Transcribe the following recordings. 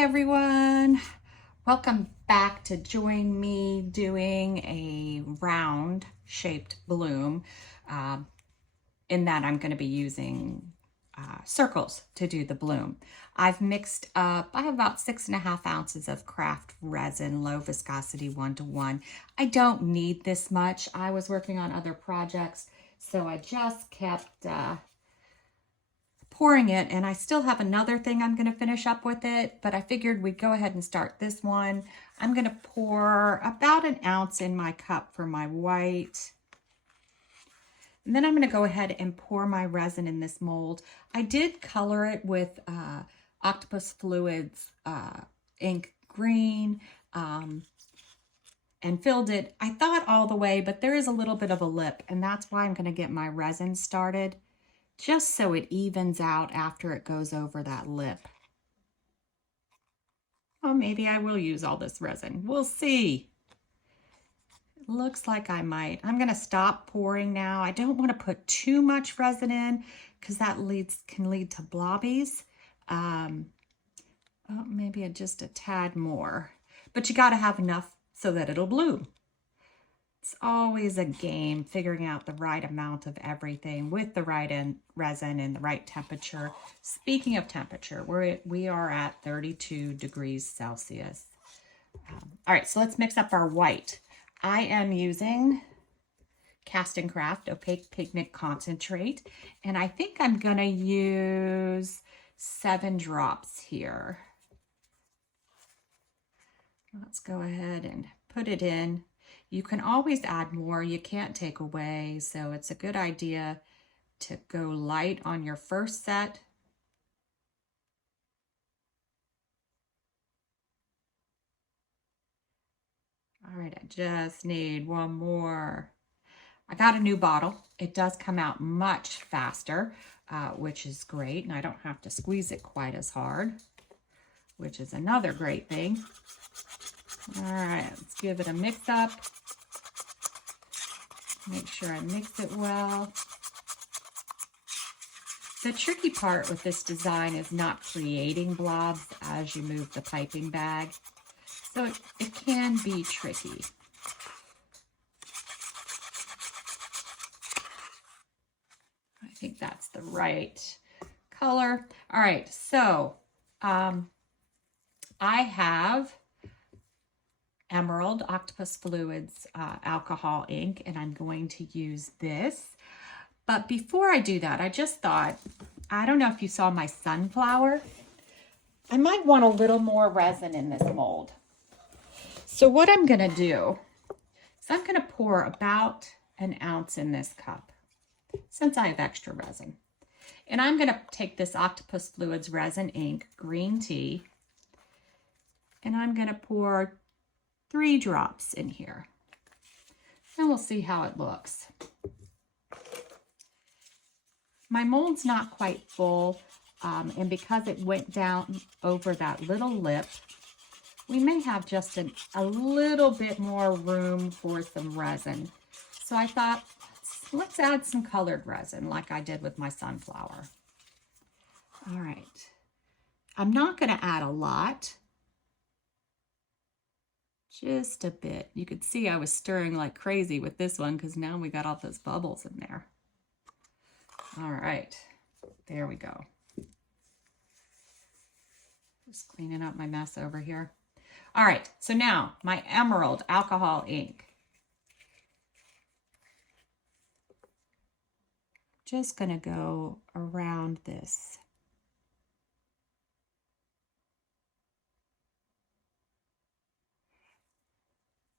Hi everyone, welcome back to join me doing a round shaped bloom. In that I'm going to be using circles to do the bloom. I've mixed up, I have about 6.5 ounces of craft resin, low viscosity 1:1. I don't need this much. I was working on other projects, so I just kept pouring it, and I still have another thing I'm going to finish up with it, but I figured we'd go ahead and start this one. I'm going to pour about 1 ounce in my cup for my white. And then I'm going to go ahead and pour my resin in this mold. I did color it with Octopus Fluids ink green and filled it, I thought all the way, but there is a little bit of a lip, and that's why I'm going to get my resin started, just so it evens out after it goes over that lip. Oh, maybe I will use all this resin. We'll see. It looks like I might. I'm going to stop pouring now. I don't want to put too much resin in because that can lead to blobbies. Oh, maybe just a tad more. But you got to have enough so that it'll bloom. It's always a game figuring out the right amount of everything with the right resin and the right temperature. Speaking of temperature, we are at 32 degrees Celsius. All right, so let's mix up our white. I am using CastinCraft Opaque Pigment Concentrate, and I think I'm gonna use 7 drops here. Let's go ahead and put it in. You can always add more, you can't take away, so it's a good idea to go light on your first set. All right, I just need 1 more. I got a new bottle. It does come out much faster, which is great, and I don't have to squeeze it quite as hard, which is another great thing. All right, let's give it a mix up. Make sure I mix it well. The tricky part with this design is not creating blobs as you move the piping bag. So it can be tricky. I think that's the right color. All right, so I have Emerald Octopus Fluids alcohol ink, and I'm going to use this. But before I do that, I just thought, I don't know if you saw my sunflower. I might want a little more resin in this mold. So what I'm going to do is I'm going to pour about 1 ounce in this cup, since I have extra resin. And I'm going to take this Octopus Fluids resin ink, green tea, and I'm going to pour 3 drops in here. And we'll see how it looks. My mold's not quite full, and because it went down over that little lip, we may have just a little bit more room for some resin. So I thought, let's add some colored resin like I did with my sunflower. All right. I'm not going to add a lot. Just a bit. You could see I was stirring like crazy with this one because now we got all those bubbles in there. All right. There we go. Just cleaning up my mess over here. All right, so now my Emerald alcohol ink. Just gonna go around this.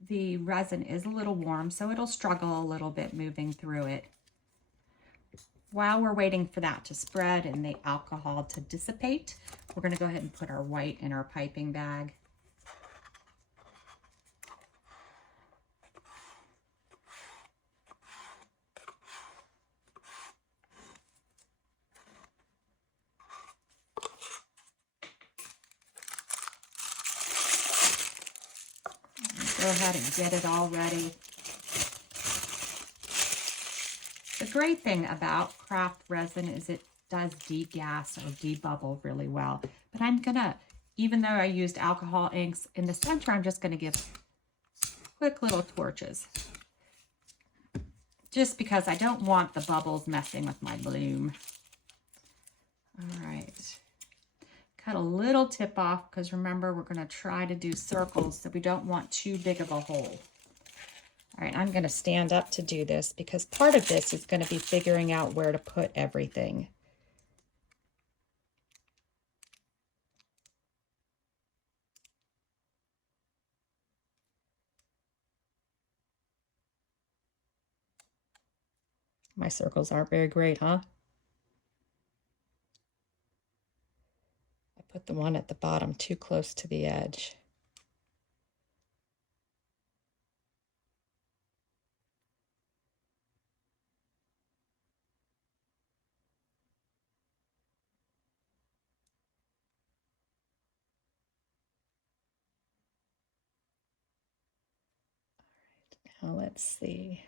The resin is a little warm, so it'll struggle a little bit moving through it. While we're waiting for that to spread and the alcohol to dissipate, we're gonna go ahead and put our white in our piping bag. Go ahead and get it all ready. The great thing about craft resin is it does degas or debubble really well, but I'm gonna even though I used alcohol inks. In the center, I'm just going to give quick little torches. Just because I don't want the bubbles messing with my bloom. All right. Cut a little tip off because remember, we're going to try to do circles, so we don't want too big of a hole. All right, I'm going to stand up to do this because part of this is going to be figuring out where to put everything. My circles aren't very great, huh? I put the one at the bottom too close to the edge. Now let's see.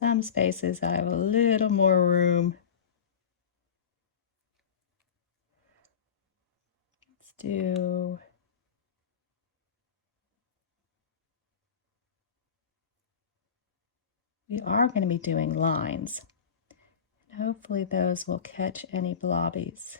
Some spaces I have a little more room. Let's do we are going to be doing lines. And hopefully those will catch any blobbies.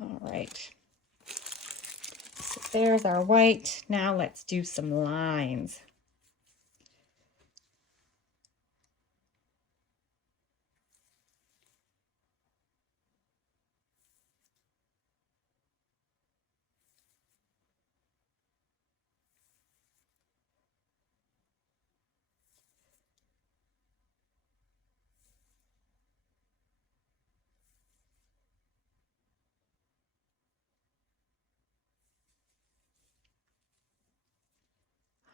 All right. So there's our white. Now let's do some lines.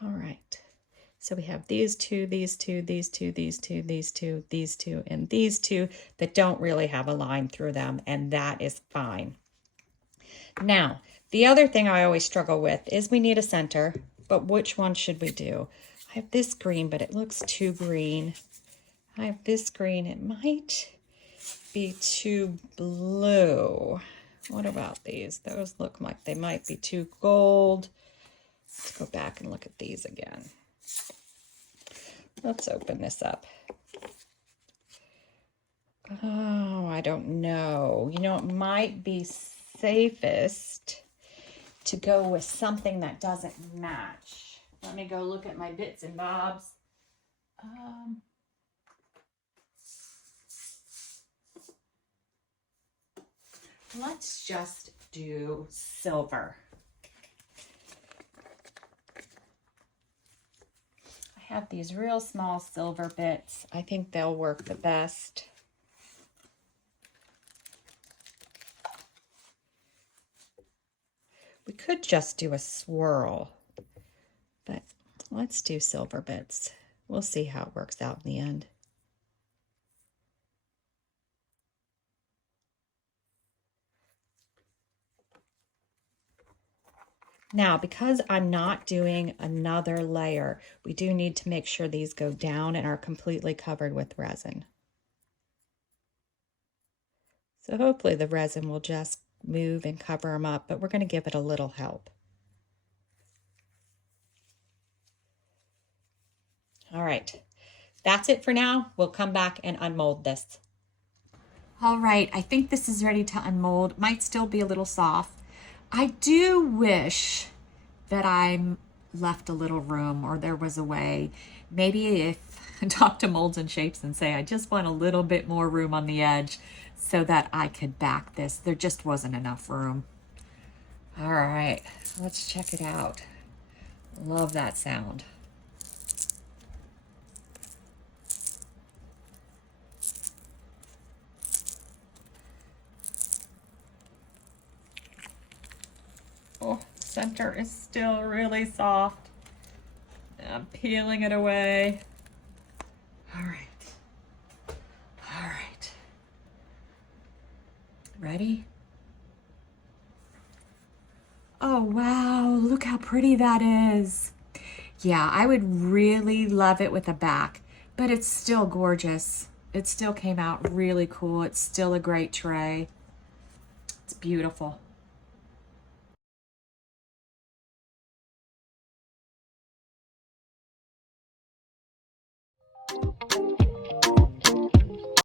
All right. So we have these two, these two, these two, these two, these two, these two, and these two that don't really have a line through them, and that is fine. Now, the other thing I always struggle with is we need a center, but which one should we do? I have this green, but it looks too green. I have this green, it might be too blue. What about these? Those look like they might be too gold. Let's go back and look at these again. Let's open this up. Oh, I don't know. You know, it might be safest to go with something that doesn't match. Let me go look at my bits and bobs. Let's just do silver. I have these real small silver bits. I think they'll work the best. We could just do a swirl, but let's do silver bits. We'll see how it works out in the end. Now, because I'm not doing another layer, we do need to make sure these go down and are completely covered with resin. So hopefully the resin will just move and cover them up, but we're going to give it a little help. All right, that's it for now. We'll come back and unmold this. All right, I think this is ready to unmold. Might still be a little soft. I do wish that I left a little room, or there was a way. Maybe if talk to Molds and Shapes and say, I just want a little bit more room on the edge so that I could back this. There just wasn't enough room. All right, let's check it out. Love that sound. Oh, center is still really soft. I'm peeling it away. All right. All right. Ready? Oh, wow. Look how pretty that is. Yeah, I would really love it with a back, but it's still gorgeous. It still came out really cool. It's still a great tray. It's beautiful.